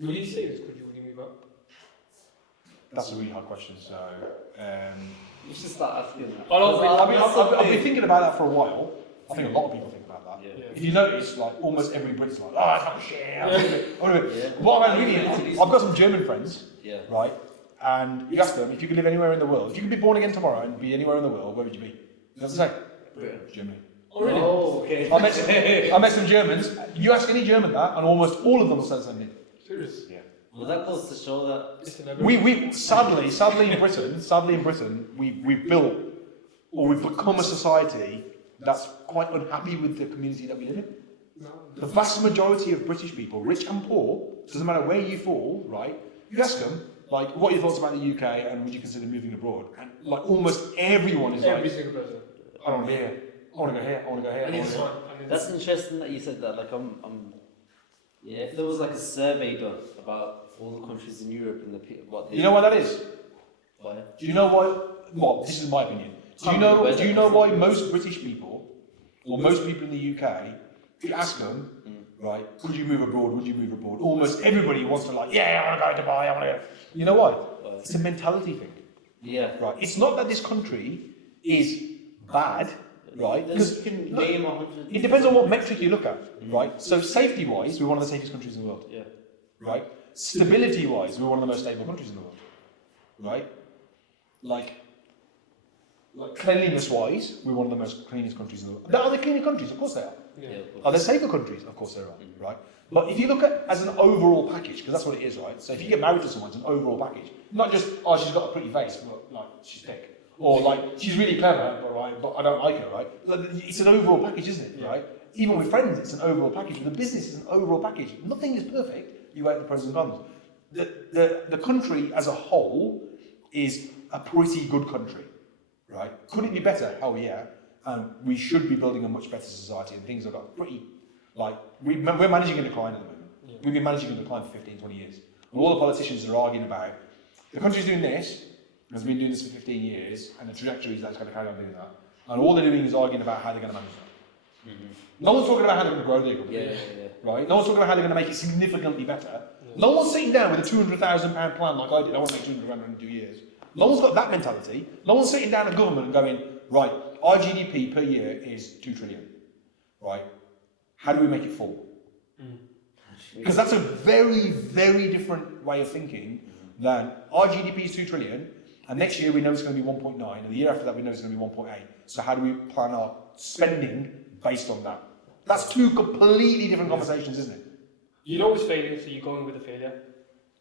Would you say this? Would you move up? That's a really hard question. So, You should start asking that. I've been thinking about that for a while. I think a lot of people think about that. Yeah. If you notice, like almost every Brit's like, oh, it's not shit. What I'm really, I've got some German friends, right? And you ask them if you could live anywhere in the world, if you could be born again tomorrow and be anywhere in the world, where would you be? That's the same. Germany. Oh, really? Oh, okay. I met some Germans. You ask any German that, and almost all of them will say the same thing. Serious? Yeah. Well, that goes to show that We sadly in Britain, we've built or we've become a society that's quite unhappy with the community that we live in. No. The vast majority of British people, rich and poor, doesn't matter where you fall, right? You ask them, like, what are your thoughts about the UK and would you consider moving abroad? And like almost everyone is Every like, single person. I don't want to go here, I want to go here, I want to go here. And it's I wanna fun. go here. That's interesting that you said that. Like, yeah. If there was like a survey done about all the countries in Europe and what they, You know why that is? Why? Do you know why? Well, this is my opinion. Do you know why most British people, or most people in the UK, if you ask them, right, would you move abroad, would you move abroad? Almost everybody wants to like, yeah, I want to go to Dubai, I want to go. You know why? It's a mentality thing. Yeah. Right. It's not that this country is bad, right? Because you can name 100. it depends on what metric you look at, right? So safety-wise, we're one of the safest countries in the world. Yeah. Right? Stability-wise, we're one of the most stable countries in the world. Right? Like cleanliness-wise, we're one of the most cleanest countries in the world. Are they cleaner countries? Of course they are. Yeah. Are they safer countries? Of course they are. Right? But if you look at as an overall package, because that's what it is, right? So if you get married to someone, it's an overall package. Not just, oh, she's got a pretty face, but like she's thick. Or like she's really clever, but I don't like her, right? It's an overall package, isn't it? Right? Even with friends, it's an overall package. With the business, it's an overall package. Nothing is perfect. You weigh the pros and cons. The country as a whole is a pretty good country, right? Could it be better? Hell yeah. And we should be building a much better society, and things have got pretty, like, we're managing a decline at the moment. Yeah. We've been managing a decline for 15, 20 years. And all the politicians are arguing about, the country's doing this, has been doing this for 15 years, and the trajectory is that's going to carry on doing that. And all they're doing is arguing about how they're going to manage that. No one's talking about how they're going to grow their company, right? No one's talking about how they're going to make it significantly better. No one's sitting down with a £200,000 plan like I did. I want to make £200,000 in 2 years. No one's got that mentality. No one's sitting down at government and going, right, our GDP per year is 2 trillion, right? How do we make it 4? Because that's a very, very different way of thinking than our GDP is 2 trillion, and next year we know it's going to be 1.9, and the year after that we know it's going to be 1.8. So how do we plan our spending based on that? That's two completely different conversations, isn't it? You know it's failing, so you're going with the failure.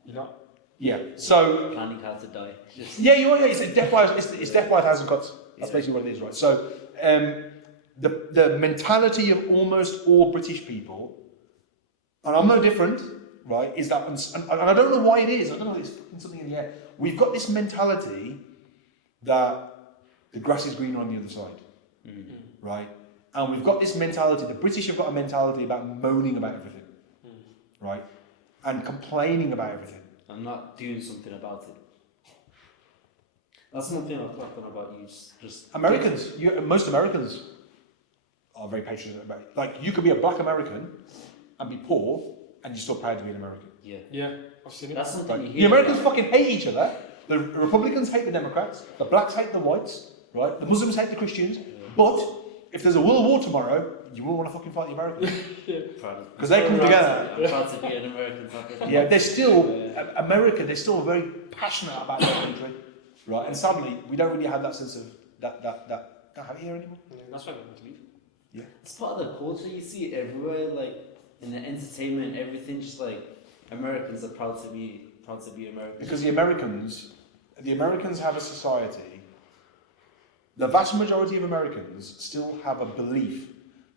You're not. Yeah. So Planning how to die. yeah, you are. Yeah, it's death by 1,000 cuts. That's basically what it is, right? So the mentality of almost all British people, and I'm no different, right? Is that, and I don't know why it is. I don't know. It's something in the air. We've got this mentality that the grass is greener on the other side, right? And we've got this mentality. The British have got a mentality about moaning about everything, right? And complaining about everything. I'm not doing something about it. That's something I'm talking about. You just Americans, most Americans are very patriotic about it. Like, you could be a black American and be poor, and you're still proud to be an American. Yeah. Yeah, I've seen it. That's something Like, you the hear. Americans fucking hate each other. The Republicans hate the Democrats. The blacks hate the whites. Right? The Muslims hate the Christians. But if there's a world war tomorrow, you won't want to fucking fight the Americans because they come together. I'm proud to be an American. Yeah, they're still America. They're still very passionate about their country, right? And sadly, we don't really have that sense of that. Don't have it here anymore. Yeah, that's why I want to leave. Yeah, It's part of the culture. You see it everywhere, like in the entertainment, everything. Just like Americans are proud to be Americans. because the Americans have a society. The vast majority of Americans still have a belief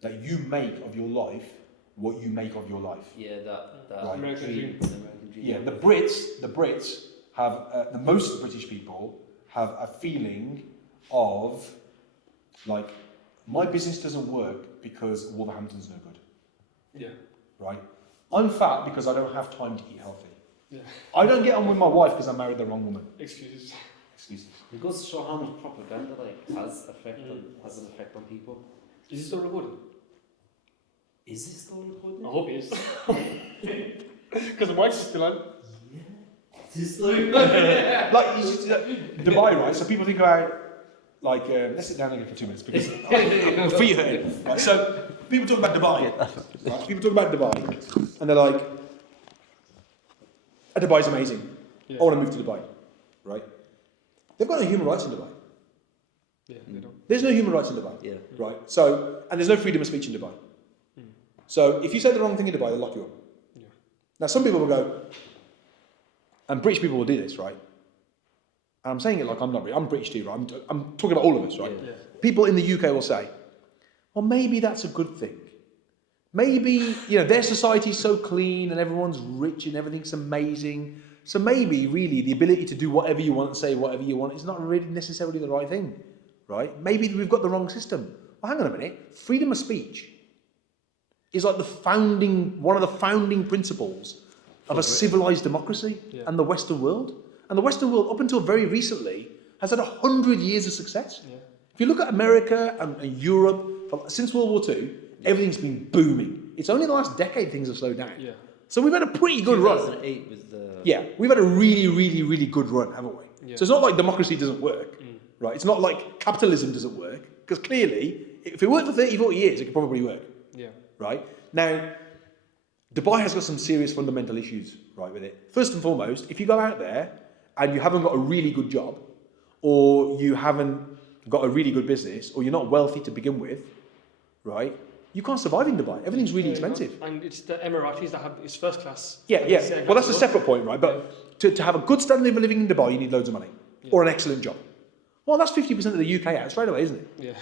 that you make of your life what you make of your life. Yeah, that Right. American dream. The American dream. Yeah, the Brits have, the most British people have a feeling of, like, my business doesn't work because Wolverhampton's no good, Yeah. right? I'm fat because I don't have time to eat healthy. Yeah. I don't get on with my wife because I married the wrong woman. Excuses. Excuses. It goes to show how much propaganda has an effect on people. Is it still recording? Is it still recording? I hope it is. Because the mic's still on. Like, Dubai, right? So people think about, like, let's sit down again for 2 minutes because my feet are hurting. Right? So people talk about Dubai. Right? People talk about Dubai, and they're like, Dubai's amazing. Yeah. I want to move to Dubai, right? They've got no human rights in Dubai. Yeah, they don't. There's no human rights in Dubai. Yeah. Right? So, and there's no freedom of speech in Dubai. So if you say the wrong thing in Dubai, they'll lock you up. Yeah. Now, some people will go, and British people will do this, right? And I'm saying it like I'm not British. I'm British too, right? I'm talking about all of us, right? Yeah. People in the UK will say, well, maybe that's a good thing. Maybe, their society's so clean and everyone's rich and everything's amazing. So maybe, really, the ability to do whatever you want and say whatever you want is not really necessarily the right thing, right? Maybe we've got the wrong system. Well, hang on a minute. Freedom of speech is like one of the founding principles of a civilized democracy and the Western world. And the Western world, up until very recently, has had 100 years of success. Yeah. If you look at America and Europe, since World War II, everything's been booming. It's only the last decade things have slowed down. Yeah. So we've had a pretty good run. 2008 was the... Yeah, we've had a really, really, really good run, haven't we? Yeah. So it's not like democracy doesn't work, right? It's not like capitalism doesn't work, because clearly, if it worked for 30, 40 years, it could probably work. Yeah. Right? Now, Dubai has got some serious fundamental issues, right, with it. First and foremost, if you go out there and you haven't got a really good job, or you haven't got a really good business, or you're not wealthy to begin with, right, you can't survive in Dubai. Everything's really expensive. And it's the Emiratis that have it's first class. Yeah. Well, that's a separate point, right? But to have a good standard of living in Dubai, you need loads of money or an excellent job. Well, that's 50% of the UK out straight away, isn't it? Yeah.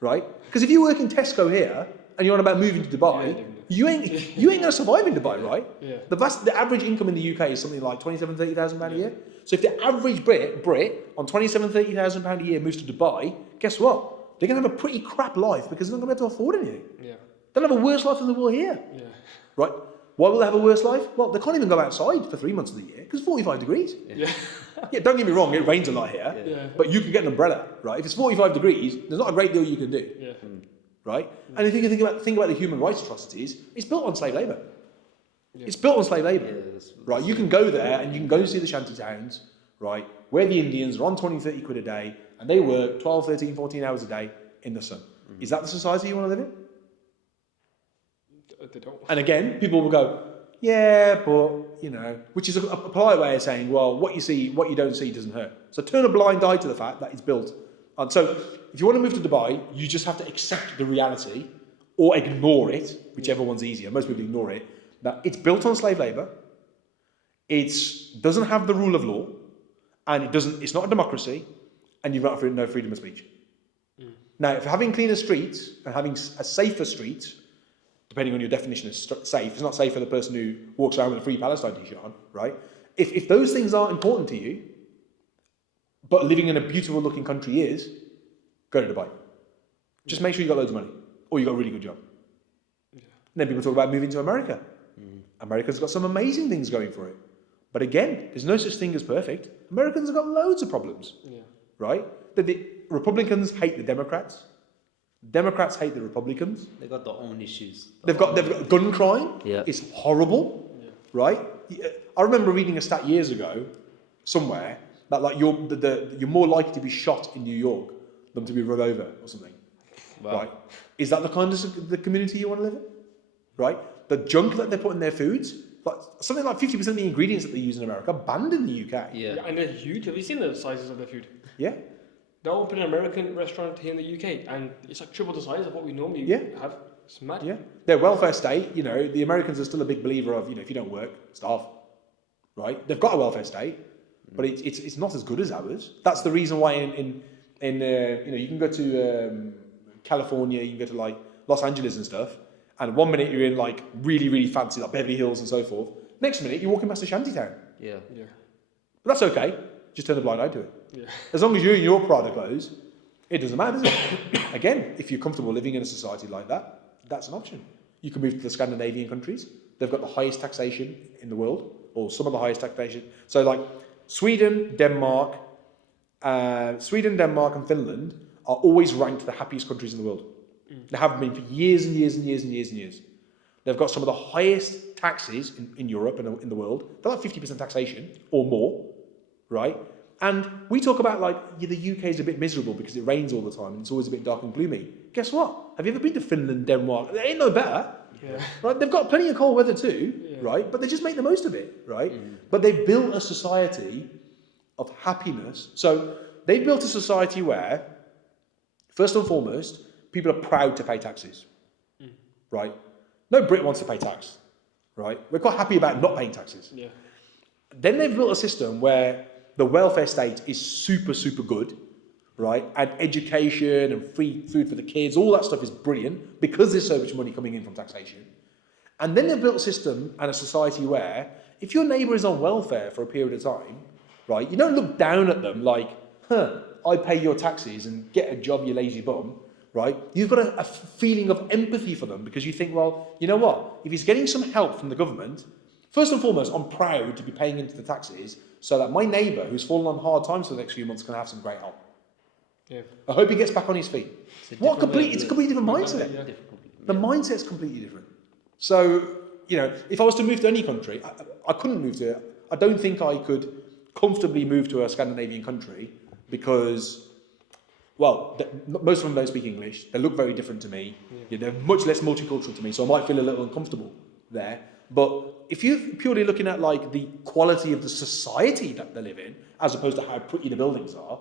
Right? Because if you work in Tesco here and you're on about moving to Dubai, you ain't going to survive in Dubai, right? Yeah. The average income in the UK is something like £27,000-30,000 a year. So if the average Brit on £27,000-30,000 a year moves to Dubai, guess what? They're going to have a pretty crap life because they're not going to be able to afford anything. Yeah. They'll have a worse life than they will here. Yeah. Right? Why will they have a worse life? Well, they can't even go outside for 3 months of the year because it's 45 degrees. Yeah. Yeah, don't get me wrong, it rains a lot here, but you can get an umbrella, right? If it's 45 degrees, there's not a great deal you can do. Yeah. Right? And if you think about the human rights atrocities, it's built on slave labour. Yeah. It's built on slave labour. Yeah, right? You can go there and you can go and see the shanty towns, right, where the Indians are on 20, 30 quid a day and they work 12, 13, 14 hours a day in the sun. Is that the society you want to live in? They don't. And again, people will go, yeah, but, which is a polite way of saying, well, what you don't see doesn't hurt. So turn a blind eye to the fact that it's built. And so if you want to move to Dubai, you just have to accept the reality or ignore it, whichever one's easier. Most people ignore it. That it's built on slave labour. It doesn't have the rule of law, and it's not a democracy, and you've got no freedom of speech. Now, if having cleaner streets and having a safer streets, depending on your definition of safe, it's not safe for the person who walks around with a Free Palestine t-shirt on, right? If those things aren't important to you, but living in a beautiful looking country is, go to Dubai. Just make sure you've got loads of money, or you've got a really good job. Yeah. And then people talk about moving to America. America's got some amazing things going for it. But again, there's no such thing as perfect. Americans have got loads of problems, right? The Republicans hate the Democrats. Democrats hate the Republicans. They've got their own issues. They've got gun crime. Yeah. It's horrible, right? I remember reading a stat years ago, somewhere, that like you're more likely to be shot in New York than to be run over or something. Wow. Right? Is that the kind of the community you want to live in? Right? The junk that they put in their foods, like something like 50% of the ingredients that they use in America are banned in the UK. Yeah, and they're huge. Have you seen the sizes of their food? Yeah. They opened an American restaurant here in the UK, and it's like triple the size of what we normally have. It's mad. Yeah. Their welfare state, the Americans are still a big believer of, if you don't work, starve. Right? They've got a welfare state, but it's not as good as ours. That's the reason why in you can go to California, you can go to like Los Angeles and stuff, and 1 minute you're in like really, really fancy, like Beverly Hills and so forth. Next minute you're walking past a shantytown. Yeah. Yeah. But that's okay. Just turn a blind eye to it. Yeah. As long as you're in your Prada clothes, it doesn't matter, does it? Again, if you're comfortable living in a society like that, that's an option. You can move to the Scandinavian countries. They've got the highest taxation in the world, or some of the highest taxation. So like Sweden, Denmark, and Finland are always ranked the happiest countries in the world. They have been for years and years and years and years and years. They've got some of the highest taxes in Europe and in the world. They're like 50% taxation or more, right? And we talk about like the UK is a bit miserable because it rains all the time and it's always a bit dark and gloomy. Guess what? Have you ever been to Finland, Denmark? They ain't no better. Yeah. Right? They've got plenty of cold weather too, Yeah. right? But they just make the most of it, right? But they've built a society of happiness. So they've built a society where, first and foremost, people are proud to pay taxes, right? No Brit wants to pay tax, right? We're quite happy about not paying taxes. Yeah. Then they've built a system where the welfare state is super, super good, right? And education and free food for the kids, all that stuff is brilliant because there's so much money coming in from taxation. And then they've built a system and a society where if your neighbour is on welfare for a period of time, right, you don't look down at them like, I pay your taxes and get a job, you lazy bum, right? You've got a feeling of empathy for them because you think, well, you know what? If he's getting some help from the government, first and foremost, I'm proud to be paying into the taxes so that my neighbour who's fallen on hard times for the next few months can have some great help. Yeah. I hope he gets back on his feet. It's a completely different mindset. Yeah. The mindset's completely different. So, you know, if I was to move to any country, I couldn't move to it. I don't think I could comfortably move to a Scandinavian country because, well, most of them don't speak English. They look very different to me. Yeah, they're much less multicultural to me, so I might feel a little uncomfortable there. But if you're purely looking at like the quality of the society that they live in, as opposed to how pretty the buildings are,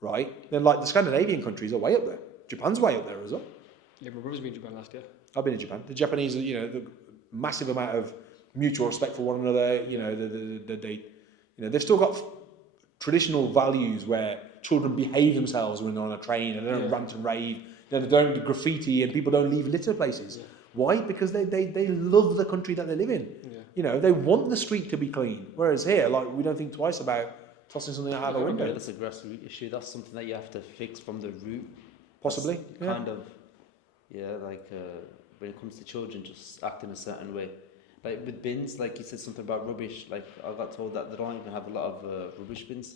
right? Then like the Scandinavian countries are way up there. Japan's way up there as well. Yeah, my brother's been to Japan last year. I've been in Japan. The Japanese, you know, the massive amount of mutual respect for one another. You know, they've still got traditional values where children behave themselves when they're on a train and they don't rant and rave. You know, they don't do graffiti and people don't leave litter places. Yeah. Why? Because they love the country that they live in. Yeah. You know, they want the street to be clean. Whereas here, like, we don't think twice about tossing something out of the window. Yeah, that's a grassroots issue. That's something that you have to fix from the root. Possibly. Kind of. Yeah, like when it comes to children, just act in a certain way. Like with bins, like you said something about rubbish. Like I got told that they don't even have a lot of rubbish bins,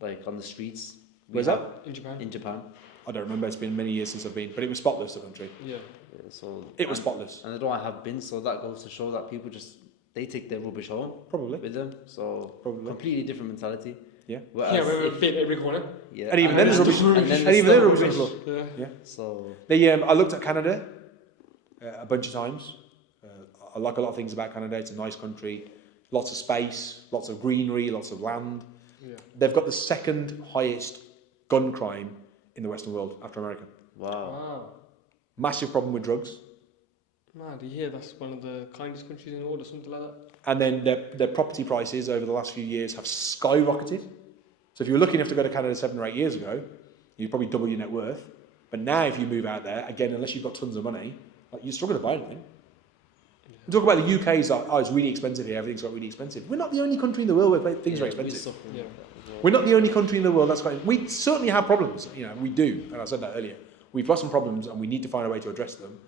like on the streets. Where's that? In Japan. In Japan. I don't remember. It's been many years since I've been, but it was spotless, the country. Yeah. So it was spotless. And they don't have bins, so that goes to show that people they take their rubbish home. Probably. With them. So completely different mentality. Yeah. Whereas we're fit every corner. Yeah. And even then there's rubbish. And even then rubbish on the floor. Yeah. So I looked at Canada a bunch of times. I like a lot of things about Canada. It's a nice country, lots of space, lots of greenery, lots of land. Yeah. They've got the second highest gun crime in the Western world after America. Wow. Massive problem with drugs. Man, do you hear that's one of the kindest countries in the world or something like that? And then their property prices over the last few years have skyrocketed. So if you were lucky enough to go to Canada 7 or 8 years ago, you'd probably double your net worth. But now if you move out there, again, unless you've got tons of money, like, you're struggling to buy anything. We talk about the UK, it's like, it's really expensive here, everything's got really expensive. We're not the only country in the world where things are expensive. We're not the only country in the world that's got... We certainly have problems, you know, we do, and I said that earlier. We've got some problems and we need to find a way to address them.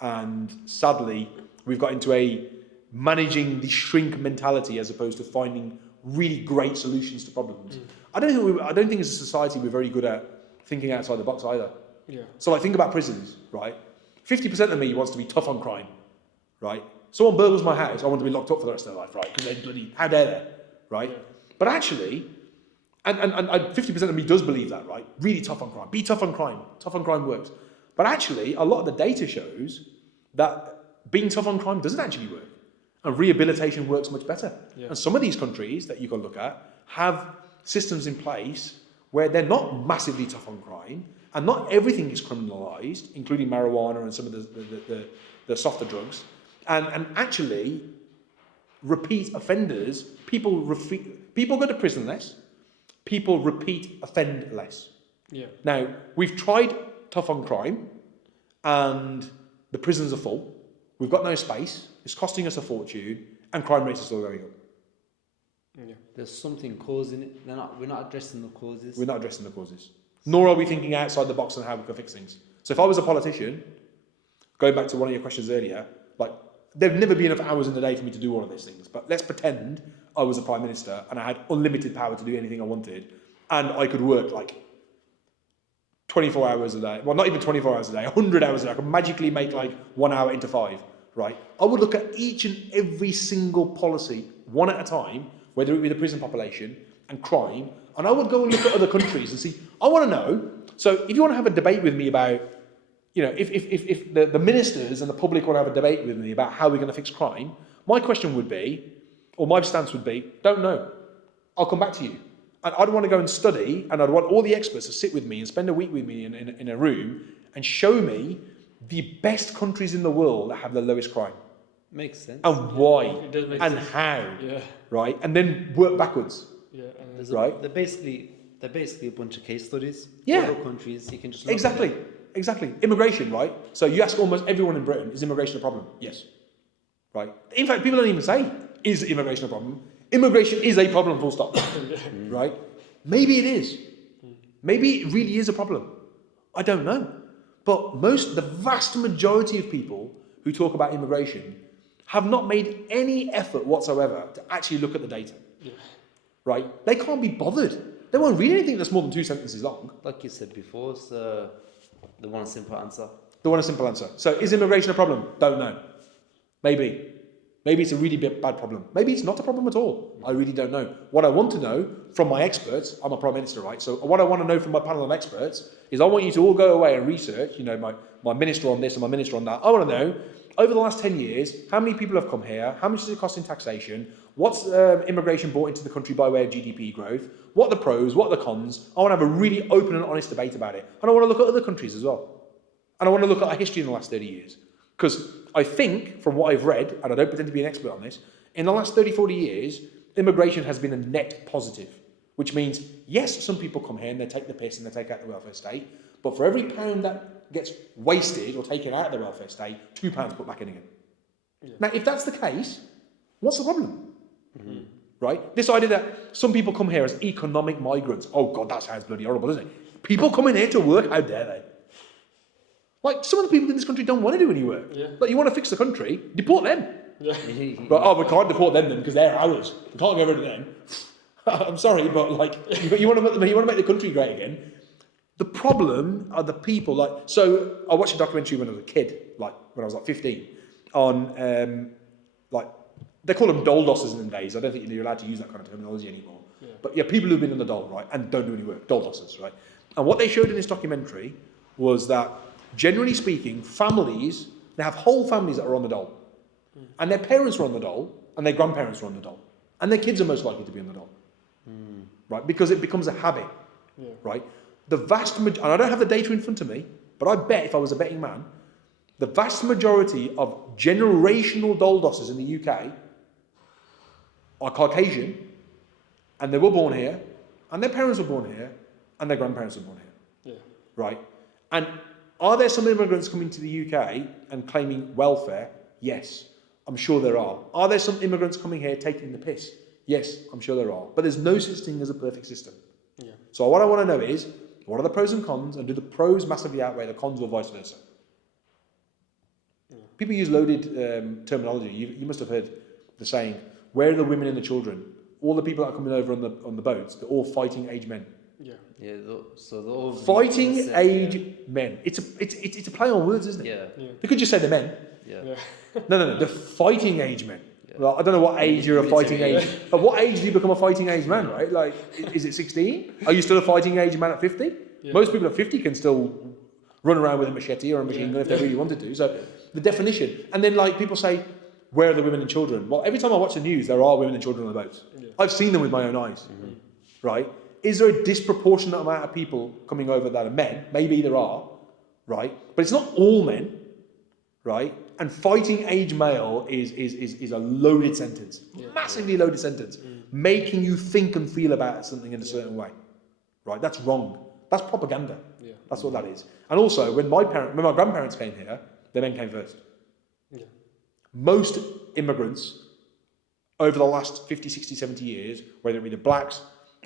And sadly, we've got into a managing the shrink mentality as opposed to finding really great solutions to problems. I don't think as a society we're very good at thinking outside the box either. Yeah. So like, think about prisons, right? 50% of me wants to be tough on crime, right? Someone burgles my house, I want to be locked up for the rest of their life, right? Because they're bloody, how dare they, right? Yeah. But actually, and 50% of me does believe that, right? Really tough on crime. Be tough on crime. Tough on crime works. But actually, a lot of the data shows that being tough on crime doesn't actually work. And rehabilitation works much better. Yeah. And some of these countries that you can look at have systems in place where they're not massively tough on crime, and not everything is criminalised, including marijuana and some of the softer drugs. And actually, repeat offenders, people go to prison less, people repeat offend less. Yeah. Now, we've tried tough on crime, and the prisons are full. We've got no space. It's costing us a fortune, and crime rates are still going up. Yeah. There's something causing it. We're not addressing the causes. We're not addressing the causes. Nor are we thinking outside the box on how we can fix things. So if I was a politician, going back to one of your questions earlier, like, there'd never be enough hours in the day for me to do all of these things. But let's pretend I was a prime minister and I had unlimited power to do anything I wanted, and I could work like 24 hours a day. Well, not even 24 hours a day, 100 hours a day. I could magically make like 1 hour into 5. right, I would look at each and every single policy one at a time, whether it be the prison population and crime, and I would go and look at other countries and see, I want to know, so if you want to have a debate with me about, you know, if the ministers and the public want to have a debate with me about how we're going to fix crime, my question would be, or my stance would be, don't know. I'll come back to you. And I'd want to go and study, and I'd want all the experts to sit with me and spend a week with me in a room and show me the best countries in the world that have the lowest crime. Makes sense. And why, It does make and sense. how, Yeah. right? And then work backwards. Yeah. And There's Right. They're basically a bunch of case studies. Yeah. Other countries, you can just look Exactly, At it. exactly. Immigration, right? So you ask almost everyone in Britain, is immigration a problem? Yes. Right? In fact, people don't even say, is immigration a problem? Immigration is a problem, full stop. Right? Maybe it is. Maybe it really is a problem. I don't know. But the vast majority of people who talk about immigration have not made any effort whatsoever to actually look at the data. Yeah. Right? They can't be bothered. They won't read anything that's more than 2 sentences long. Like you said before, it's the one simple answer. They want a simple answer. So is immigration a problem? Don't know. Maybe. Maybe it's a really bad problem. Maybe it's not a problem at all. I really don't know. What I want to know from my experts, I'm a Prime Minister, right? So what I want to know from my panel of experts is I want you to all go away and research, you know, my minister on this and my minister on that. I want to know, over the last 10 years, how many people have come here? How much does it cost in taxation? What's immigration brought into the country by way of GDP growth? What are the pros? What are the cons? I want to have a really open and honest debate about it. And I want to look at other countries as well. And I want to look at our history in the last 30 years. Because I think, from what I've read, and I don't pretend to be an expert on this, in the last 30, 40 years, immigration has been a net positive. Which means, yes, some people come here and they take the piss and they take out the welfare state, but for every pound that gets wasted or taken out of the welfare state, £2 put back in again. Yeah. Now, if that's the case, what's the problem? Mm-hmm. Right? This idea that some people come here as economic migrants. Oh, God, that sounds bloody horrible, doesn't it? People coming here to work, how dare they? Like, some of the people in this country don't want to do any work. Yeah. Like, you want to fix the country, deport them. Yeah. But, oh, we can't deport them then because they're ours. We can't get rid of them. I'm sorry, but, like, you want to make the country great again. The problem are the people, like, so I watched a documentary when I was a kid, like, when I was, like, 15, on, like, they call them dole dossers in the days. I don't think you're allowed to use that kind of terminology anymore. Yeah. But, yeah, people who've been on the dole, right, and don't do any work, dole dossers, right? And what they showed in this documentary was that, generally speaking, families, they have whole families that are on the dole. And their parents are on the dole, and their grandparents are on the dole. And their kids are most likely to be on the dole. Right? Because it becomes a habit. Yeah. Right? The vast majority, and I don't have the data in front of me, but I bet if I was a betting man, the vast majority of generational dole dossers in the UK are Caucasian, and they were born here, and their parents were born here, and their grandparents were born here. Yeah. Right? And are there some immigrants coming to the UK and claiming welfare? Yes, I'm sure there are. Are there some immigrants coming here taking the piss? Yes, I'm sure there are. But there's no such thing as a perfect system. Yeah. So what I want to know is, what are the pros and cons, and do the pros massively outweigh the cons or vice versa? Yeah. People use loaded terminology. You must have heard the saying, where are the women and the children? All the people that are coming over on the boats, they're all fighting age men. Yeah. Yeah. So they're all fighting age men. It's a play on words, isn't it? Yeah. Yeah. They could just say they're men. Yeah. No. They're fighting age men. Yeah. Well, I don't know what age you're a fighting age. At what age do you become a fighting age man, right? Like, is it 16? Are you still a fighting age man at 50? Yeah. Most people at 50 can still run around with a machete or a machine gun if they really wanted to. So the definition. And then, like, people say, where are the women and children? Well, every time I watch the news, there are women and children on the boats. Yeah. I've seen them with my own eyes. Mm-hmm. Right? Is there a disproportionate amount of people coming over that are men? Maybe there are, right? But it's not all men, right? And fighting age male is a loaded sentence, massively loaded sentence, making you think and feel about something in a certain way, right? That's wrong. That's propaganda. Yeah. That's what that is. And also, when my grandparents came here, the men came first. Yeah. Most immigrants over the last 50, 60, 70 years, whether it be the blacks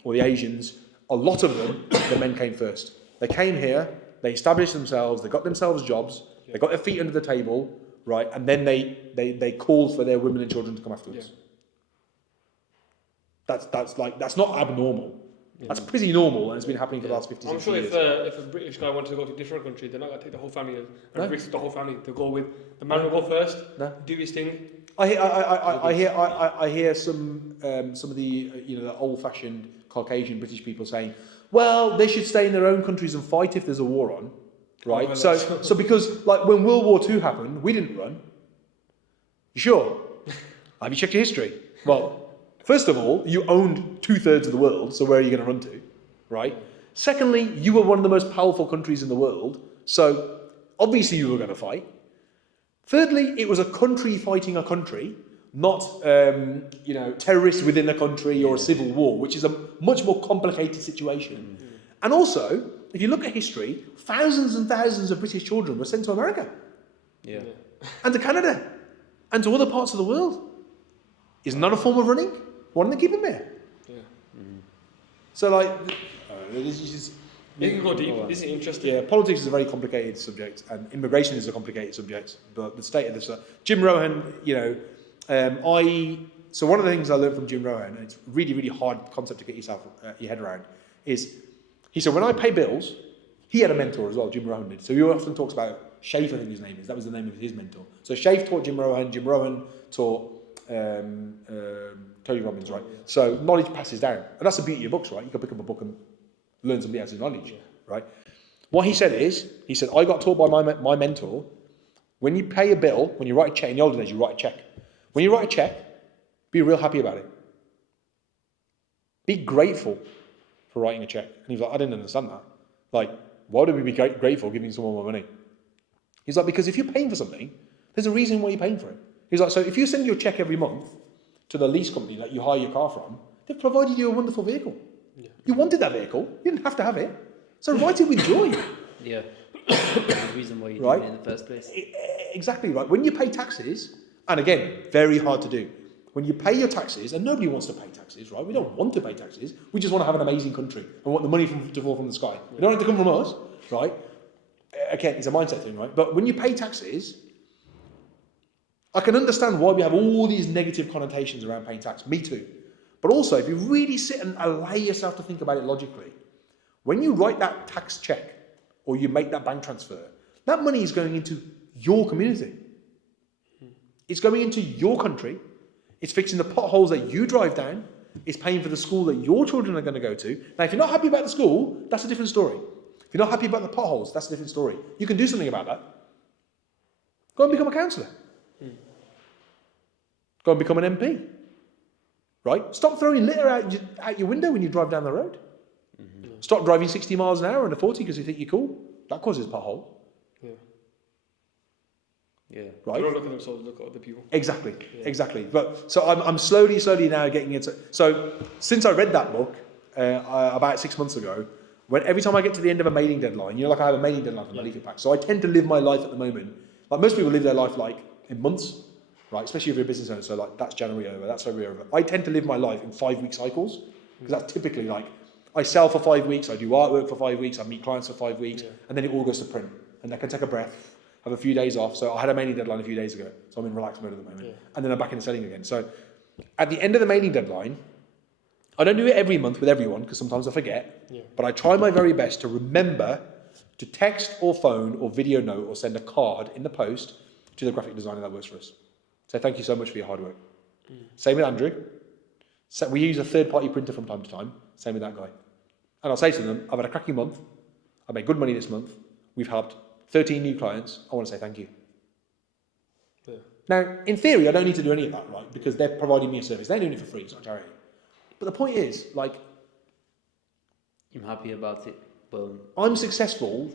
or the Asians, a lot of them, the men came first. They came here, they established themselves, they got themselves jobs, they got their feet under the table, right? And then they called for their women and children to come afterwards. Yeah. That's not abnormal, That's pretty normal, and it's been happening for the last 50, I'm 60 sure years. if a British guy wanted to go to a different country, they're not going to take the whole family and risk the whole family. They'll go with the man will go first, do his thing. I hear some of the the old-fashioned Caucasian British people saying, well, they should stay in their own countries and fight if there's a war on, right? Oh, so because like when World War II happened, we didn't run. You sure? Have you checked your history? Well, first of all, you owned 2/3 of the world, so where are you going to run to, right? Secondly, you were one of the most powerful countries in the world, so obviously you were going to fight. Thirdly, it was a country fighting a country, not terrorists within a country or a civil war, which is a much more complicated situation. And also, if you look at history, thousands and thousands of British children were sent to America, and to Canada, and to other parts of the world. Isn't that a form of running? Why don't they keep them there? So like, this is just... You can go deep. This is interesting. Yeah, politics is a very complicated subject, and immigration is a complicated subject. But the state of this, Jim Rohan, so one of the things I learned from Jim Rohan, and it's really, really hard concept to get your head around, is he said when I pay bills, he had a mentor as well. Jim Rohan did. So he often talks about Shafe, I think his name is. That was the name of his mentor. So Shafe taught Jim Rohan. Jim Rohan taught Tony Robbins, right? So knowledge passes down, and that's the beauty of books, right? You can pick up a book and learn somebody else's knowledge, right? What he said is, I got taught by my mentor, when you pay a bill, when you write a check, in the olden days you write a check. When you write a check, be real happy about it. Be grateful for writing a check. And he was like, I didn't understand that. Like, why would we be grateful giving someone more money? He's like, because if you're paying for something, there's a reason why you're paying for it. He's like, so if you send your check every month to the lease company that you hire your car from, they've provided you a wonderful vehicle. You wanted that vehicle. You didn't have to have it. So write it with joy. Yeah. The reason why you did it in the first place. Exactly right. When you pay taxes, and again, very hard to do. When you pay your taxes, and nobody wants to pay taxes, right? We don't want to pay taxes. We just want to have an amazing country and want the money to fall from the sky. We don't have to come from us, right? Again, it's a mindset thing, right? But when you pay taxes, I can understand why we have all these negative connotations around paying tax. Me too. But also, if you really sit and allow yourself to think about it logically, when you write that tax check or you make that bank transfer, that money is going into your community. It's going into your country. It's fixing the potholes that you drive down. It's paying for the school that your children are going to go to. Now, if you're not happy about the school, that's a different story. If you're not happy about the potholes, that's a different story. You can do something about that. Go and become a councillor. Go and become an MP. Right? Stop throwing litter out your window when you drive down the road. Stop driving 60 miles an hour under 40 because you think you're cool. That causes a pothole. Yeah. Right? They don't look at themselves, look at other people. Exactly. Exactly. But so I'm slowly now getting into. So since I read that book about 6 months ago, every time I get to the end of a mailing deadline, like I have a mailing deadline for my Leaflet pack. So I tend to live my life at the moment. Like most people live their life like in months. Right, especially if you're a business owner, so like that's January over, that's February over. I tend to live my life in 5-week cycles because that's typically like I sell for 5 weeks, I do artwork for 5 weeks, I meet clients for 5 weeks, and then it all goes to print. And I can take a breath, have a few days off. So I had a mailing deadline a few days ago, so I'm in relaxed mode at the moment, and then I'm back in selling again. So at the end of the mailing deadline, I don't do it every month with everyone because sometimes I forget, but I try my very best to remember to text or phone or video note or send a card in the post to the graphic designer that works for us. Say thank you so much for your hard work. Same with Andrew. So we use a third-party printer from time to time. Same with that guy. And I'll say to them, I've had a cracking month. I made good money this month. We've helped 13 new clients. I want to say thank you. Now, in theory, I don't need to do any of that, right? Because they're providing me a service. They're doing it for free. It's not charity. But the point is, like... I'm happy about it. Well, I'm successful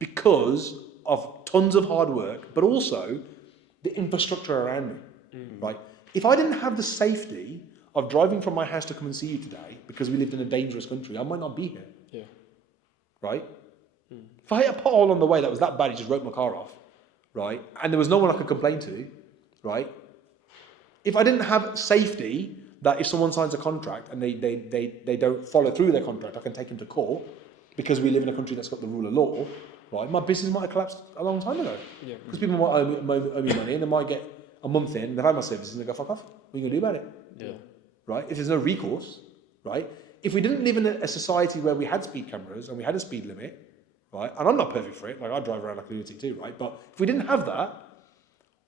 because of tons of hard work, but also the infrastructure around me, right? If I didn't have the safety of driving from my house to come and see you today because we lived in a dangerous country, I might not be here. Right? If I hit a pothole on the way that was that bad, it just wrote my car off, right? And there was no one I could complain to, right? If I didn't have safety that if someone signs a contract and they don't follow through their contract, I can take them to court because we live in a country that's got the rule of law, right? My business might have collapsed a long time ago. Because people might owe me money and they might get a month in, they've had my services and they go, fuck off. What are you going to do about it? Right? If there's no recourse, right? if we didn't live in a society where we had speed cameras and we had a speed limit, right? And I'm not perfect for it, like I drive around like a lunatic too, right? But if we didn't have that,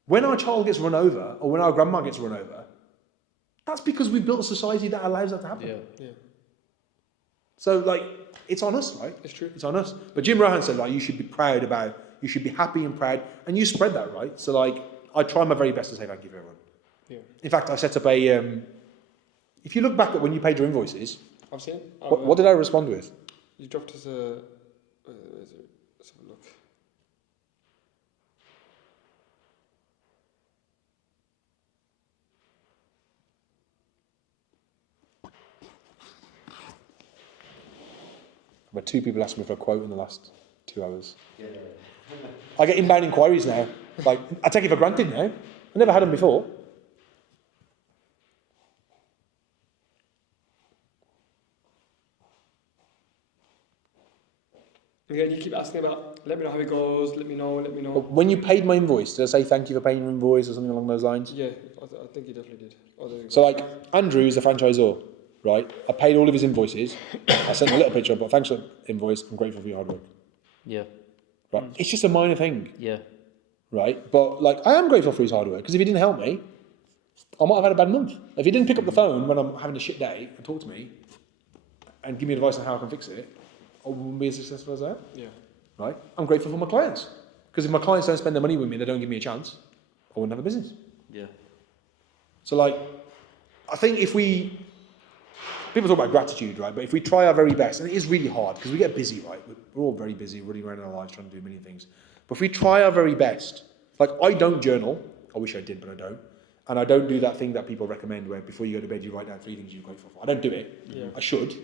when our child gets run over or when our grandma gets run over, that's because we built a society that allows that to happen. Yeah. So like, it's on us, right? It's true. It's on us. But Jim Rohan said like, you should be happy and proud, and you spread that, right? So like, I try my very best to say thank you for everyone. Yeah. In fact, I set up if you look back at when you paid your invoices, I've seen. what did I respond with? You dropped us a. Where is it? Let's have a look. I've had 2 people ask me for a quote in the last 2 hours. Yeah. I get inbound inquiries now. Like, I take it for granted now. I never had them before. Yeah, you keep asking about, let me know how it goes, let me know. But when you paid my invoice, did I say thank you for paying your invoice or something along those lines? Yeah, I think you definitely did. So like, Andrew is the franchisor, right? I paid all of his invoices. I sent a little picture, but thanks for the invoice. I'm grateful for your hard work. Yeah. Right? It's just a minor thing. Yeah. Right? But like, I am grateful for his hard work, because if he didn't help me, I might have had a bad month. If he didn't pick up the phone when I'm having a shit day and talk to me and give me advice on how I can fix it, I wouldn't be as successful as that. Yeah. Right? I'm grateful for my clients, because if my clients don't spend their money with me, they don't give me a chance, I wouldn't have a business. Yeah. So like, I think if people talk about gratitude, right? But if we try our very best, and it is really hard because we get busy, right? We're all very busy, running around our lives trying to do a million things. But if we try our very best, like I don't journal. I wish I did, but I don't. And I don't do that thing that people recommend where before you go to bed, you write down 3 things you're grateful for. I don't do it. Yeah. I should.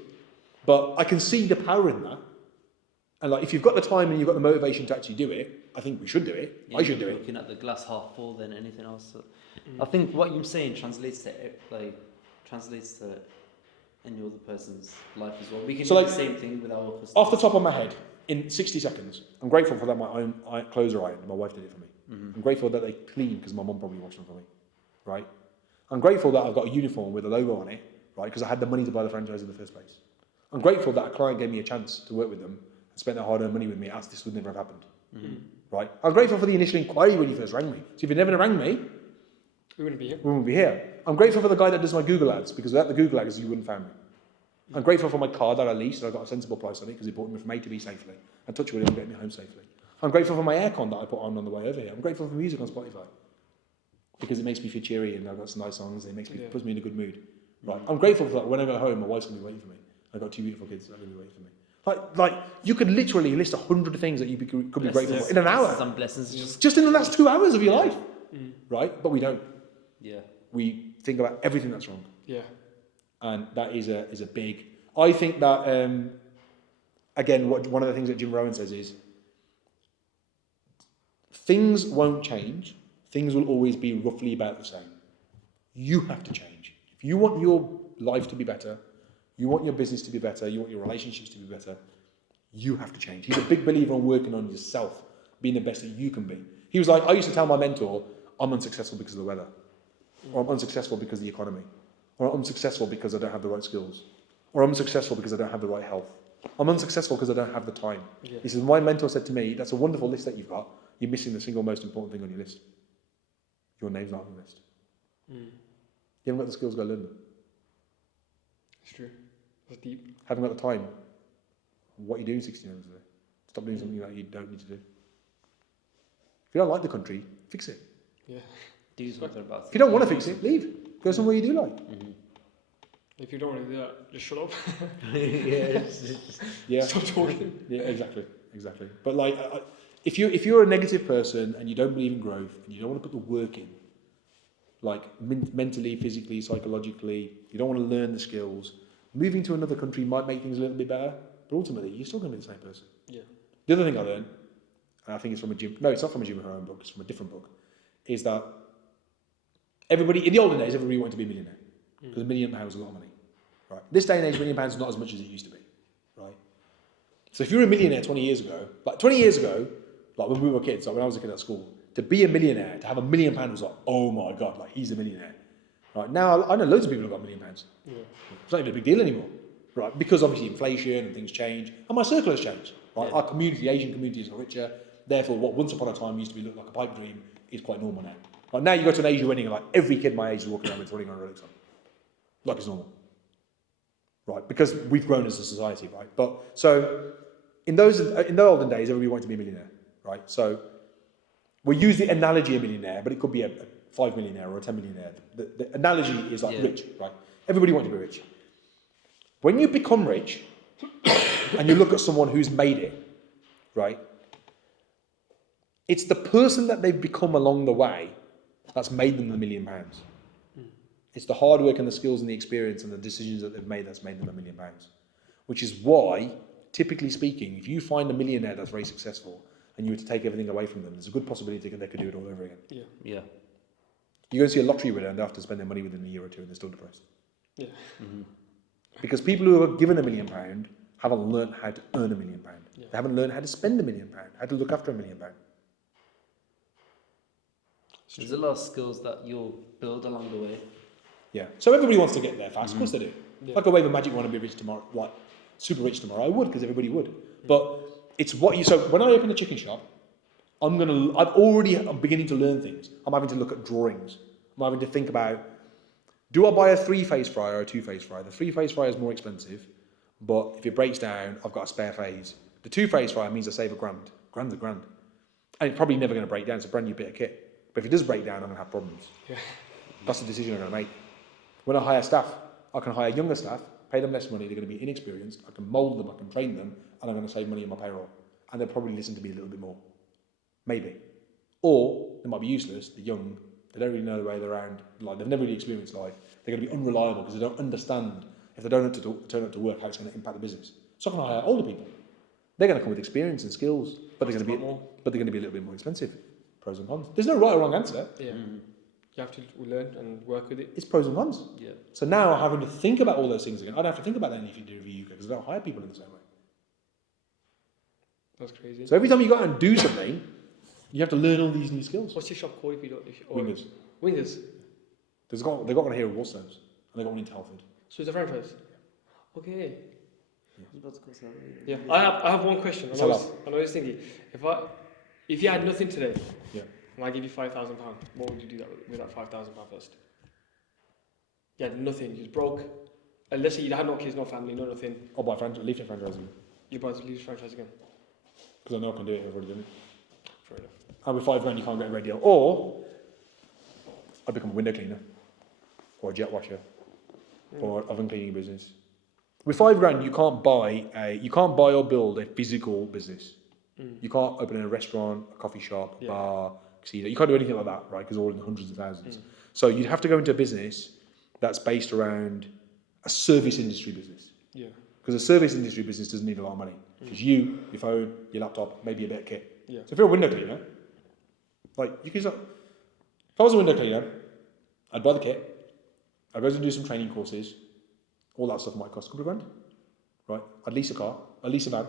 But I can see the power in that. And like, if you've got the time and you've got the motivation to actually do it, I think we should do it. Yeah, I should do it. Looking at the glass half full than anything else. So I think what you're saying translates to any other person's life as well. We can do the same thing with our customers. Off the top of my head, in 60 seconds, I'm grateful for that my own clothes are ironed. My wife did it for me. I'm grateful that they clean because my mum probably washed them for me. Right? I'm grateful that I've got a uniform with a logo on it, right? Because I had the money to buy the franchise in the first place. I'm grateful that a client gave me a chance to work with them and spent their hard-earned money with me, as this would never have happened. Right? I'm grateful for the initial inquiry when you first rang me. So if you never rang me, we wouldn't be here. We wouldn't be here. I'm grateful for the guy that does my Google ads, because without the Google ads, you wouldn't find me. I'm grateful for my car that I leased, and I got a sensible price on it because it brought me from A to B safely. And touch wood, it'll get me home safely. I'm grateful for my aircon that I put on the way over here. I'm grateful for music on Spotify because it makes me feel cheery, and I've got some nice songs. And it puts me in a good mood. Right? I'm grateful for that. When I go home, my wife's gonna be waiting for me. I've got 2 beautiful kids that are gonna be waiting for me. Like you could literally list 100 things that you could be grateful for in an hour. Some blessings just in the last 2 hours of your life, right? But we don't. Yeah. We think about everything that's wrong. Yeah. And that is a big. I think that again, one of the things that Jim Rohn says is things won't change. Things will always be roughly about the same. You have to change. If you want your life to be better, you want your business to be better, you want your relationships to be better, you have to change. He's a big believer on working on yourself, being the best that you can be. He was like, I used to tell my mentor, I'm unsuccessful because of the weather, or I'm unsuccessful because of the economy, or I'm unsuccessful because I don't have the right skills, or I'm unsuccessful because I don't have the right health. I'm unsuccessful because I don't have the time. Yeah. He says, my mentor said to me, that's a wonderful list that you've got. You're missing the single most important thing on your list. Your name's not on the list. You haven't got the skills, go learn them. It's true. That's deep. Haven't got the time. What are you doing 16 hours a day? Stop doing something that you don't need to do. If you don't like the country, fix it. Yeah. Do something about it. If you don't want to fix it, leave. Go somewhere you do like. If you don't want to do that, just shut up. Yeah. Stop talking. Yeah, exactly. But like, if you're a negative person and you don't believe in growth and you don't want to put the work in, like mentally, physically, psychologically, you don't want to learn the skills, moving to another country might make things a little bit better, but ultimately you're still going to be the same person. Yeah. The other thing I learned, and I think it's from it's not from a Jim Rohn book, it's from a different book, is that everybody, in the olden days, everybody wanted to be a millionaire. Because £1 million was a lot of money. Right? This day and age, £1 million is not as much as it used to be. Right? So if you were a millionaire 20 years ago, like when we were kids, like when I was a kid at school, to be a millionaire, to have £1 million was like, oh my God, like he's a millionaire. Right? Now I know loads of people who've got £1 million. Yeah. It's not even a big deal anymore. right? Because obviously inflation and things change, and my circle has changed, right? Yeah. Our community, the Asian community, is richer. Therefore, what once upon a time used to be look like a pipe dream is quite normal now. Like now, you go to an Asian wedding, and like every kid my age is walking around with running on a Rolex on, like it's normal, right? Because we've grown as a society, right? But so in the olden days, everybody wanted to be a millionaire, right? So we use the analogy of millionaire, but it could be a 5 millionaire or a 10 millionaire. The analogy is like rich, right? Everybody wants to be rich. When you become rich and you look at someone who's made it, right? It's the person that they've become along the way that's made them the £1 million. It's the hard work and the skills and the experience and the decisions that they've made that's made them £1 million. Which is why, typically speaking, if you find a millionaire that's very successful and you were to take everything away from them, there's a good possibility that they could do it all over again. Yeah. Yeah. You're going to see a lottery winner and they have to spend their money within a year or two and they're still depressed. Yeah. Mm-hmm. Because people who are given £1 million haven't learned how to earn £1 million. Yeah. They haven't learned how to spend £1 million, how to look after £1 million. There's a lot of skills that you'll build along the way. Yeah. So everybody wants to get there fast. Of course they do. Yeah. Like a wave of magic want to be rich tomorrow, like super rich tomorrow. I would, because everybody would. But it's what you. So when I open the chicken shop, I'm beginning to learn things. I'm having to look at drawings. I'm having to think about, do I buy a 3-phase fryer or a 2-phase fryer? The 3-phase fryer is more expensive, but if it breaks down, I've got a spare phase. The 2-phase fryer means I save £1,000. Grand's a grand. And it's probably never going to break down. It's a brand new bit of kit. But if it does break down, I'm going to have problems. Yeah. That's the decision I'm going to make. When I hire staff, I can hire younger staff, pay them less money, they're going to be inexperienced, I can mould them, I can train them, and I'm going to save money on my payroll. And they'll probably listen to me a little bit more. Maybe. Or they might be useless, they're young, they don't really know the way around, like they've never really experienced life. They're going to be unreliable because they don't understand, if they don't turn up to work, how it's going to impact the business. So I can hire older people. They're going to come with experience and skills, but they're going to be a little bit more expensive. Pros and cons. There's no right or wrong answer. Yeah. You have to learn and work with it. It's pros and cons. Yeah. So now I'm having to think about all those things again. I don't have to think about that in Leaflet Delivery UK because I don't hire people in the same way. That's crazy. So every time you go out and do something, you have to learn all these new skills. What's your shop called if you don't? Wingers. Wingers. They've got one here in Walstones and they've got one in Telford. So it's a franchise. Okay. Yeah. Yeah. I have one question. I was thinking, if you had nothing today, Yeah. and I give you £5,000, what would you do with that £5,000 first? You had nothing. You was broke. And let's say you had no kids, no family, no nothing. I'll buy Leaflet franchising You buy the Leaflet franchise again. because I know I can do it. I've already done it. Fair enough. And with £5 you can't get a great deal. Or I become a window cleaner or a jet washer or oven cleaning business. With £5 you can't buy or build a physical business. You can't open a restaurant, a coffee shop, a bar, casino. You can't do anything like that, right? Because they're all in the hundreds of thousands. So you'd have to go into a business that's based around a service industry business. Yeah. Because a service industry business doesn't need a lot of money. It's you, your phone, your laptop, maybe a bit of kit. Yeah. So if you're a window cleaner, like you can start, if I was a window cleaner, I'd buy the kit, I'd go and do some training courses, all that stuff might cost a couple of £1,000, right? I'd lease a car, I'd lease a van,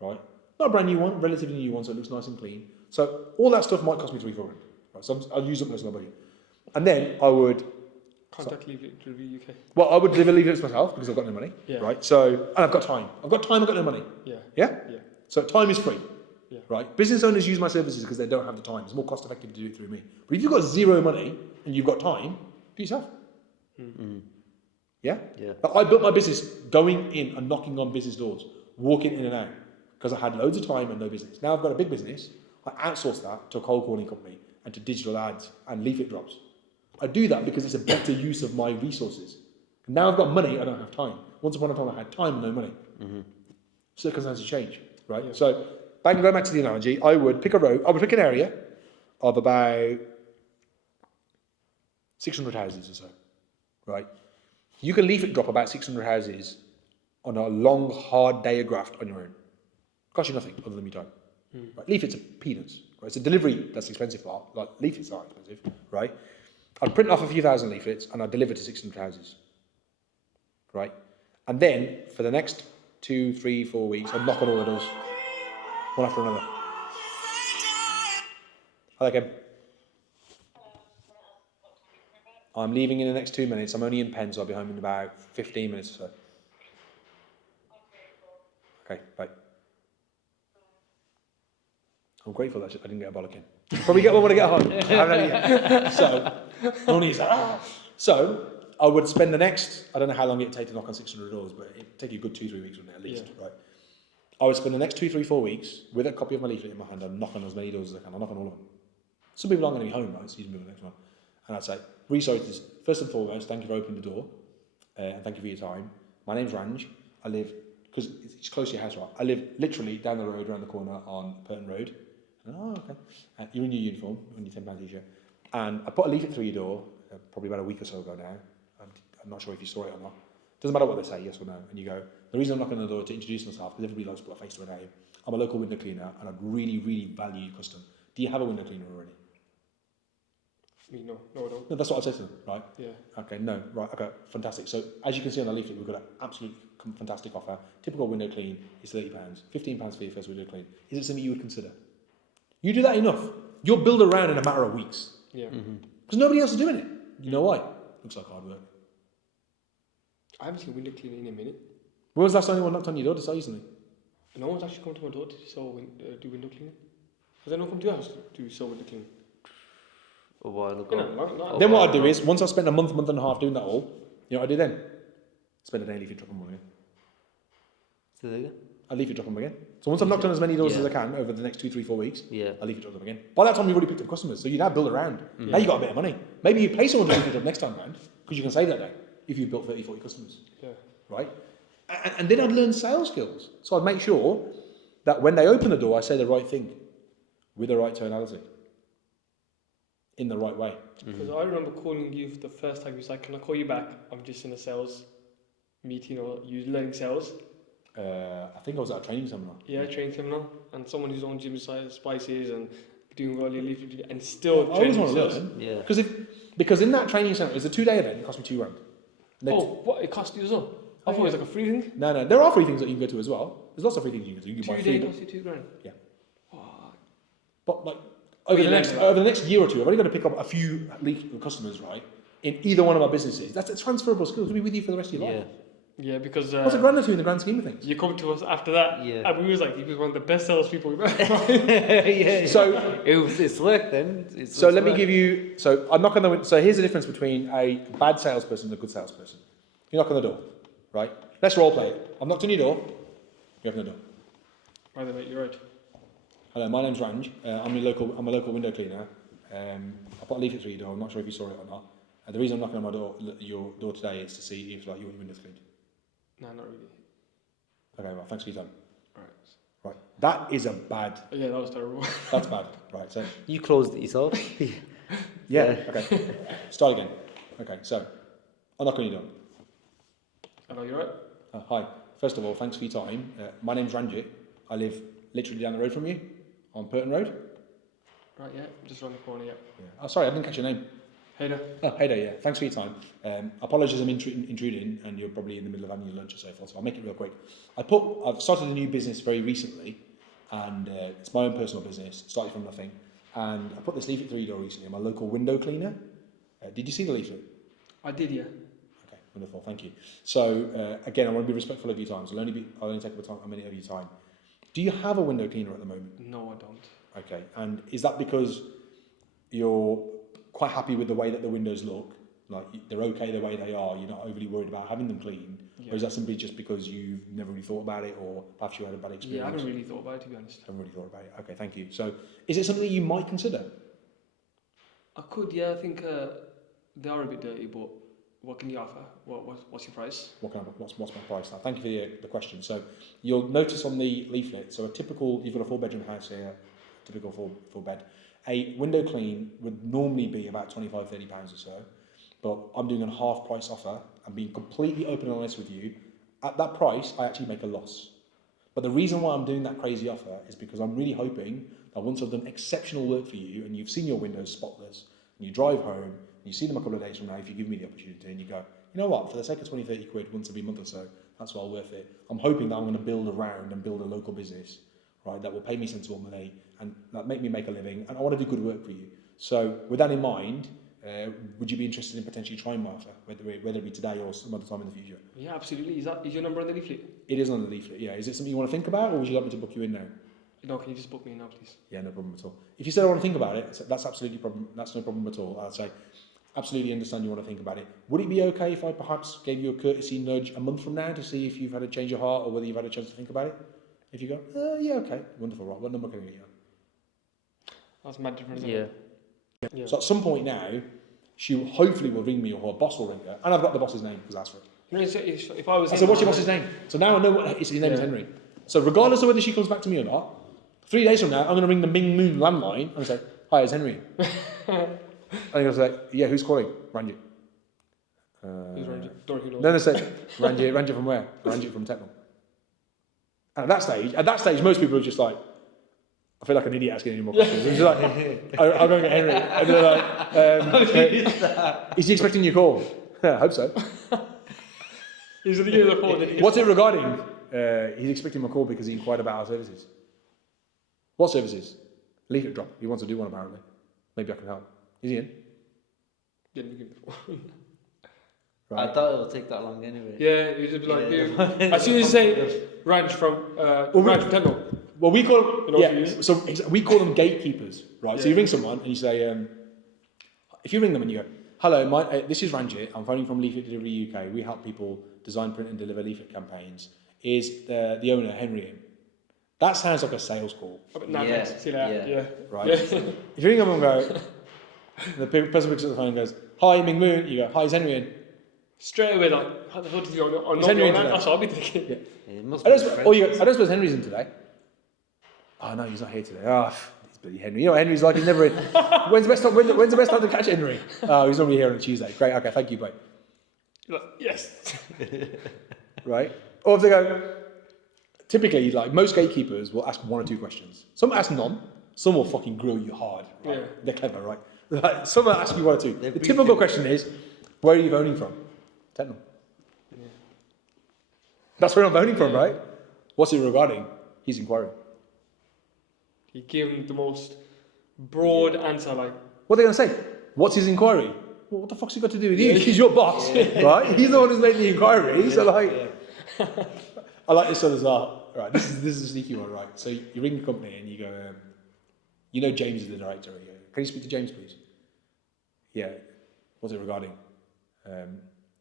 right? Not a brand new one, relatively new one, so it looks nice and clean. So all that stuff might cost me £300-400, right? So I'll use up most of my money. And then I would Contact Leaflet Delivery UK. Well, I would leave it to myself because I've got no money, Yeah. right? So, and I've got time. I've got no money. Yeah. Yeah? Yeah. So time is free, Yeah. right? Business owners use my services because they don't have the time. It's more cost effective to do it through me. But if you've got zero money and you've got time, do it yourself. Yeah? Yeah. But I built my business going in and knocking on business doors, walking in and out because I had loads of time and no business. Now I've got a big business. I outsource that to a cold calling company and to digital ads and leaflet drops. I do that because it's a better use of my resources. Now I've got money, I don't have time. Once upon a time I had time and no money. Circumstances change, right? Yeah. So, going back to the analogy, I would pick an area of about 600 houses or so, right? You can leaflet drop about 600 houses on a long, hard day of graft on your own. Cost you nothing other than your time. Right? Leaflets are peanuts, right? It's a delivery that's the expensive part, like leaflets are expensive, right? I'd print off a few thousand leaflets and I'd deliver to 600 houses, right? And then for the next 2, 3, 4 weeks, I'd knock on all the doors, one after another. Hi there, Kim. I'm leaving in the next 2 minutes. I'm only in Penn, so I'll be home in about 15 minutes or so. Okay, bye. I'm grateful that I didn't get a bollocking. Probably get one when I get home. I haven't had it yet. So, only So, I would spend the next, I don't know how long it'd take to knock on 600 doors, but it'd take you a good 2-3 weeks, wouldn't it, at least, right? I would spend the next 2-3-4 weeks with a copy of my leaflet in my hand and knock on as many doors as I can. I'll knock on all of them. Some people aren't going to be home, right? So you can move to the next one. And I'd say, really sorry, first and foremost, thank you for opening the door, and thank you for your time. My name's Ranj. I live, because it's close to your house, right? I live literally down the road, around the corner on Purton Road. And, oh, okay. You're in your uniform, on your £10 t-shirt. And I put a leaflet through your door, probably about a week or so ago now. I'm not sure if you saw it or not. Doesn't matter what they say, yes or no. And you go, the reason I'm knocking on the door to introduce myself, because everybody likes to put a face to a name. I'm a local window cleaner, and I'd really, really value your custom. Do you have a window cleaner already? Me, no, I don't. No, that's what I said to them, right? Yeah. Okay, no, right, okay, fantastic. So, as you can see on the leaflet, we've got an absolute fantastic offer. Typical window clean is £30, £15 for your first window clean. Is it something you would consider? You do that enough, you'll build around in a matter of weeks. Yeah. Because nobody else is doing it. You know why? Looks like hard work. I haven't seen window cleaning in a minute. When was the last time anyone knocked on your door to sell you something? No one's actually come to my door to do window cleaning. Has anyone come to your house to sell window cleaning? A while ago. You know, Then what I do is, once I've spent a month and a half doing that all, you know what I do then? Spend a day leaflet drop them again. Say that again? I leaflet drop them again. So once I've knocked on as many doors as I can over the next 2-3-4 weeks, Yeah. I leaflet drop them again. By that time you've already picked up customers, so you now build around. Now you've got a bit of money. Maybe you pay someone to leaflet drop next time round, because you can save that day, if you've built 30-40 customers. Yeah. Right? And then I'd learn sales skills. So I'd make sure that when they open the door, I say the right thing, with the right tonality, in the right way. Because I remember calling you for the first time. You was like, "Can I call you back? I'm just in a sales meeting, or you learning sales." I think I was at a training seminar. Yeah, training seminar, and someone who's on gym spices and doing well your leaflet and still. I always want to sales. learn. Yeah. Because in that training seminar, it was a 2-day event. It cost me £2,000. Oh, what? It cost you as well? I thought it was like a free thing. No, there are free things that you can go to as well. There's lots of free things you can do. You can buy 2 free. days cost you £2,000. Yeah. Wow. But like over the next year or two, I've only got to pick up a few customers, right? In either one of my businesses. That's a transferable skill to be with you for the rest of your life. Yeah, because What's a grand or two in the grand scheme of things? you come to us after that, Yeah. and we was like, he was one of the best salespeople we've ever. Yeah. So It's work then. So let me give you. So I'm not going to. So here's the difference between a bad salesperson and a good salesperson. You knock on the door, right? Let's role play it. I've knocked on your door. You open the door. Right then, mate, you're right. Hello, my name's Ranj. I'm a local window cleaner. I put a leaflet through your door. I'm not sure if you saw it or not. The reason I'm knocking on your door today is to see if like you want your windows cleaned. No, not really. Okay, well, thanks for your time. Alright. Right, that is a bad. Yeah, that was terrible. That's bad. Right, so You closed it yourself. yeah. Okay, start again. Okay, so I'll knock on your door. Hello, you're right. Hi. First of all, thanks for your time. My name's Ranjit. I live literally down the road from you, on Purton Road. Right, yeah, just around the corner, yeah. Oh, sorry, I didn't catch your name. Hey there. Oh, hey there, yeah. Thanks for your time. Apologies I'm intruding, and you're probably in the middle of having your lunch or so forth, so I'll make it real quick. I've started a new business very recently, and it's my own personal business, started from nothing, and I put this leaflet through your door recently. I'm a local window cleaner. Did you see the leaflet? I did, yeah. Okay, wonderful, thank you. So, again, I want to be respectful of your time, so I'll only take a minute of your time. Do you have a window cleaner at the moment? No, I don't. Okay, and is that because you're quite happy with the way that the windows look, like they're okay the way they are, you're not overly worried about having them cleaned, or is that simply just because you've never really thought about it, or perhaps you had a bad experience? Yeah, I haven't really thought about it, to be honest. Haven't really thought about it. Okay, thank you. So, is it something that you might consider? I could, yeah. I think they are a bit dirty, but what can you offer? What's your price? What's my price now? Thank you for the question. So, you'll notice on the leaflet, so you've got a 4-bedroom house here, typical four bed. A window clean would normally be about £25-30 or so, but I'm doing a half price offer. I'm being completely open and honest with you. At that price, I actually make a loss. But the reason why I'm doing that crazy offer is because I'm really hoping that once I've done exceptional work for you and you've seen your windows spotless, and you drive home, and you see them a couple of days from now, if you give me the opportunity, and you go, you know what, for the sake of 20-30 quid once every month or so, that's well worth it. I'm hoping that I'm going to build around and build a local business, right, that will pay me sensible money and that make me make a living, and I want to do good work for you. So with that in mind, would you be interested in potentially trying my offer, whether it be today or some other time in the future? Yeah, absolutely. Is your number on the leaflet? It is on the leaflet, yeah. Is it something you want to think about, or would you like me to book you in now? No, can you just book me in now, please? Yeah, no problem at all. If you said I want to think about it, that's no problem at all. I'd say absolutely understand you want to think about it. Would it be okay if I perhaps gave you a courtesy nudge a month from now to see if you've had a change of heart or whether you've had a chance to think about it? If you go, yeah, okay, wonderful, right, what number can I get you on? That's mad difference. Yeah. Yeah. So at some point now, she hopefully will ring me or her boss will ring her, and I've got the boss's name because I asked for it. You know, if I was I said, what's your boss's name? So now I know what his name is Henry. So regardless of whether she comes back to me or not, 3 days from now, I'm going to ring the Ming Moon landline and say, hi, it's Henry. And I'm going to say, yeah, who's calling? Ranjit. Who's Ranjit? Don't who knows. Then they say, Ranjit from where? Ranjit from Techno. And at that stage, most people are just like, I feel like an idiot asking any more questions. I'm just like, I'll go and get Henry. And they're like, is he expecting your call? Yeah, I hope so. He's going to give you the phone. What's it regarding? He's expecting my call because he inquired about our services. What services? Leaflet drop. He wants to do one apparently. Maybe I can help. Is he in? Yeah, let me give you the phone. Right. I thought it would take that long anyway. Yeah, you just be like, Yeah. dude. As soon as you say Ranch from Techno. Well, we call You know what it is? we call them gatekeepers, right? So Yeah. you ring someone and you say, if you ring them and you go, hello, this is Ranjit. I'm phoning from Leaflet Delivery UK. We help people design, print, and deliver leaflet campaigns. Is the owner Henry in? That sounds like a sales call, Nah, Yeah, thanks. See you later. yeah. Yeah. right? Yeah. If you ring them and go, the person picks up the phone and goes, hi, Ming Moon. You go, hi, is Henry in? Straight away, like, how the hell did you know? Is Henry in today? That's what I'll be thinking. Yeah. Yeah, it must I be don't, French. or you go, I don't suppose Henry's in today. Oh no, he's not here today. Oh, he's bloody Henry. You know what Henry's like, he's never in. When's the best time to catch Henry? Oh, he's normally here on a Tuesday. Great, okay, thank you, bye. You're like, yes. Right? Or if they go, typically, like most gatekeepers will ask 1 or 2 questions. Some ask none, some will fucking grill you hard. Right? Yeah. They're clever, right? Like, some will ask you 1 or 2. They're The typical briefing. question is, where are you phoning from? Techno. That's where I'm phoning from, right? What's it regarding? He's inquiring. You give him the most broad answer, like, What are they going to say? What's his inquiry? Well, what the fuck's he got to do with you? He's your boss, right? He's the one who's made the inquiry. So like, I like this one as well. Right, this is a sneaky one, right? So you ring the company and you go, you know James is the director. You go, can you speak to James, please? Yeah. What's it regarding?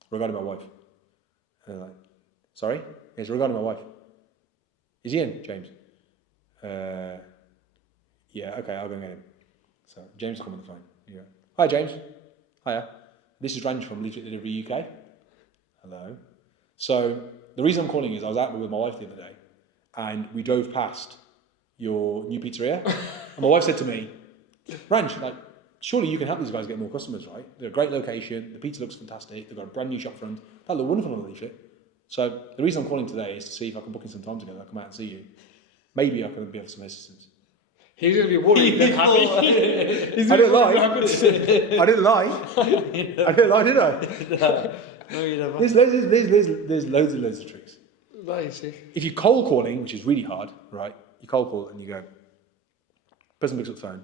Regarding my wife. And they're like, sorry? It's regarding my wife. Is he in, James? Yeah, okay, I'll go and get him. So James will come on the phone. You go, hi James. Hiya. This is Ranj from Leaflet Delivery UK. Hello. So the reason I'm calling is I was out with my wife the other day and we drove past your new pizzeria and my wife said to me, Ranj, like, surely you can help these guys get more customers, right? They're a great location, the pizza looks fantastic, they've got a brand new shop front, that look wonderful on the leaflet. So the reason I'm calling today is to see if I can book in some time together, I'll come out and see you. Maybe I can be of some assistance. he's going to be worried and happy. He's I didn't gonna lie. be happy. I didn't lie. I didn't lie, did I? No, you never. There's loads of tricks. Nice. If you're cold calling, which is really hard, right? You cold call and you go, person picks up the phone,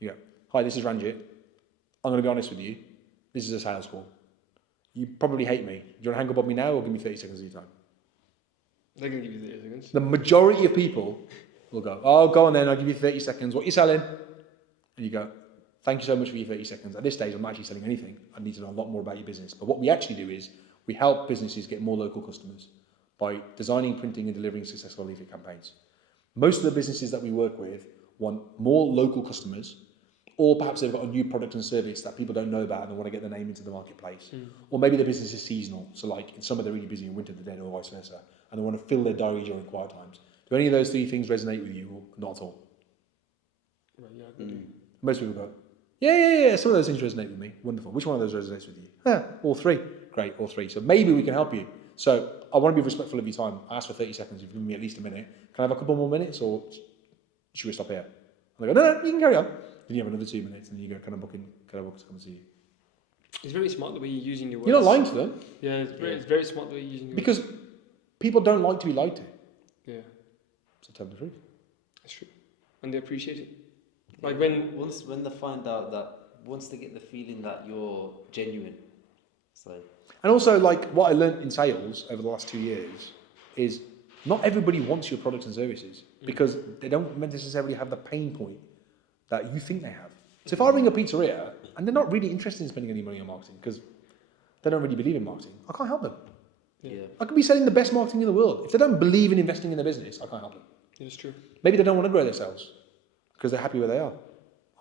you go, hi, this is Ranjit. I'm going to be honest with you. This is a sales call. You probably hate me. Do you want to hang up on me now or give me 30 seconds of your time? They're going to give you 30 seconds. The majority of people will go, oh, go on then, I'll give you 30 seconds. What are you selling? And you go, thank you so much for your 30 seconds. At this stage, I'm not actually selling anything. I need to know a lot more about your business. But what we actually do is we help businesses get more local customers by designing, printing and delivering successful leaflet campaigns. Most of the businesses that we work with want more local customers, or perhaps they've got a new product and service that people don't know about and they want to get their name into the marketplace. Or maybe the business is seasonal, so like in summer they're really busy, in winter they're dead, or vice versa, and they want to fill their diary during quiet times. Do any of those 3 things resonate with you, or not at all? Right, yeah, I can do. Most people go, yeah, some of those things resonate with me. Wonderful. Which one of those resonates with you? All 3. Great, all 3. So maybe we can help you. So I want to be respectful of your time. I asked for 30 seconds. You've given me at least a minute. Can I have a couple more minutes, or should we stop here? And they go, no, you can carry on. Then you have another 2 minutes, and then you go, can I book to come and see you? It's very smart the way you're using your words. You're not lying to them. Yeah, it's very smart the way you're using your Because people don't like to be lied to. words. Yeah, So tell them the truth. that's true. And they appreciate it. Like when... When they find out that once they get the feeling that you're genuine, it's like, And also, like, what I learned in sales over the last 2 years is not everybody wants your products and services because they don't necessarily have the pain point that you think they have. So if I ring a pizzeria and they're not really interested in spending any money on marketing because they don't really believe in marketing, I can't help them. yeah. I could be selling the best marketing in the world. If they don't believe in investing in their business, I can't help them. It's true. Maybe they don't want to grow their sales because they're happy where they are.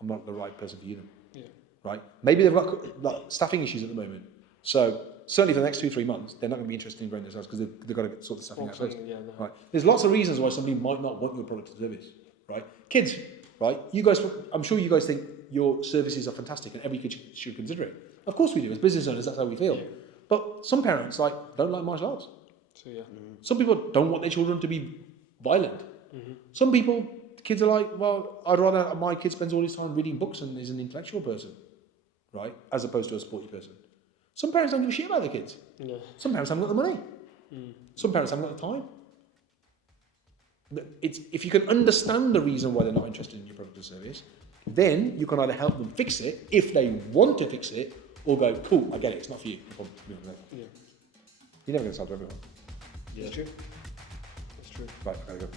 I'm not the right person for you then. Yeah. Right? Maybe they've got like, staffing issues at the moment. So certainly for the next 2-3 months, they're not going to be interested in growing their sales because they've got to sort the staffing out first. Yeah, no. Right? There's lots of reasons why somebody might not want your product or service. Right? Kids, right? You guys, I'm sure you guys think your services are fantastic and every kid should consider it. Of course we do. As business owners, that's how we feel. Yeah. But some parents like don't like martial arts. So yeah. Some people don't want their children to be violent. Some people, kids are like, well, I'd rather my kid spends all his time reading books and is an intellectual person, right? As opposed to a sporty person. Some parents don't give a shit about their kids. Yeah. Some parents haven't got the money. Some parents haven't got the time. It's, if you can understand the reason why they're not interested in your product or service, then you can either help them fix it if they want to fix it, or go, cool, I get it, it's not for you. Yeah. You're never going to solve everyone. Yeah. It's true. It's true. Right, I gotta go.